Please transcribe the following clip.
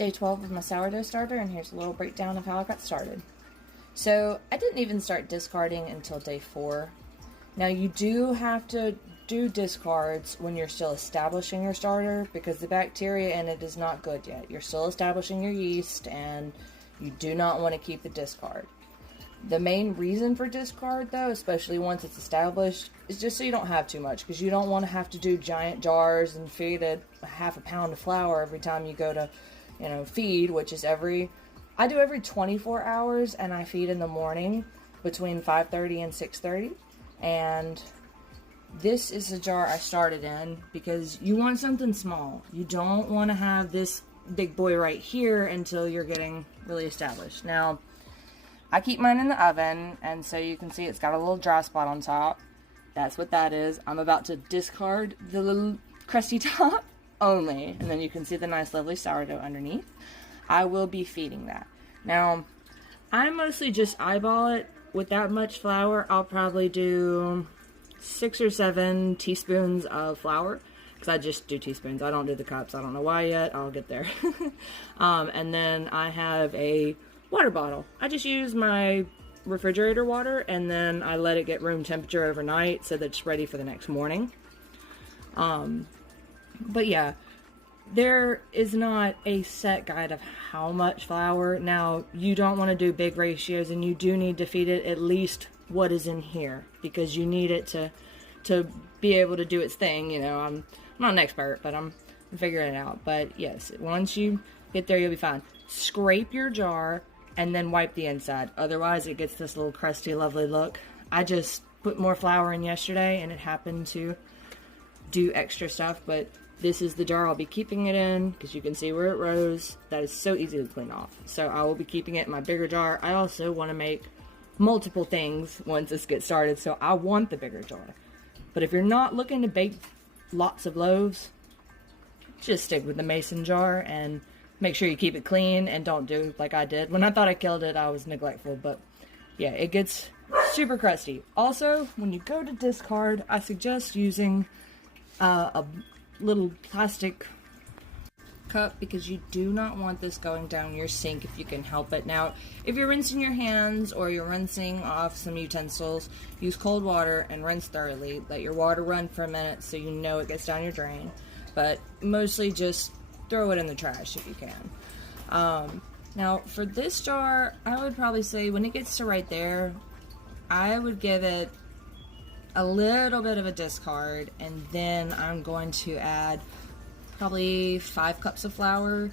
day 12 of my sourdough starter, and here's a little breakdown of how I got started. So I didn't even start discarding until day 4. Now you do have to do discards when you're still establishing your starter, because the bacteria in it is not good yet. You're still establishing your yeast, and you do not want to keep the discard. The main reason for discard, though, especially once it's established, is just so you don't have too much, because you don't want to have to do giant jars and feed it a half a pound of flour every time you go to, feed, which is I do every 24 hours, and I feed in the morning between 5:30 and 6:30, and this is the jar I started in, because you want something small. You don't want to have this big boy right here until you're getting really established. Now, I keep mine in the oven, and so you can see it's got a little dry spot on top. That's what that is. I'm about to discard the little crusty top only, and then you can see the nice lovely sourdough underneath. I will be feeding that. Now, I mostly just eyeball it. With that much flour, I'll probably do 6 or 7 teaspoons of flour, because I just do teaspoons. I don't do the cups. I don't know why yet. I'll get there. And then I have a water bottle. I just use my refrigerator water, and then I let it get room temperature overnight so that it's ready for the next morning. But yeah, there is not a set guide of how much flour. Now, you don't want to do big ratios, and you do need to feed it at least what is in here, because you need it to be able to do its thing. I'm not an expert, but I'm figuring it out. But yes, once you get there, you'll be fine. Scrape your jar and then wipe the inside. Otherwise, it gets this little crusty, lovely look. I just put more flour in yesterday, and it happened to do extra stuff, but this is the jar I'll be keeping it in, because you can see where it rose. That is so easy to clean off. So I will be keeping it in my bigger jar. I also want to make multiple things once this gets started, so I want the bigger jar. But if you're not looking to bake lots of loaves, just stick with the mason jar and make sure you keep it clean, and don't do like I did. When I thought I killed it, I was neglectful, but yeah, it gets super crusty. Also, when you go to discard, I suggest using a little plastic cup, because you do not want this going down your sink if you can help it. Now, if you're rinsing your hands or you're rinsing off some utensils, use cold water and rinse thoroughly. Let your water run for a minute so you know it gets down your drain, but mostly just throw it in the trash if you can. Now, for this jar, I would probably say when it gets to right there, I would give it a little bit of a discard, and then I'm going to add probably 5 cups of flour,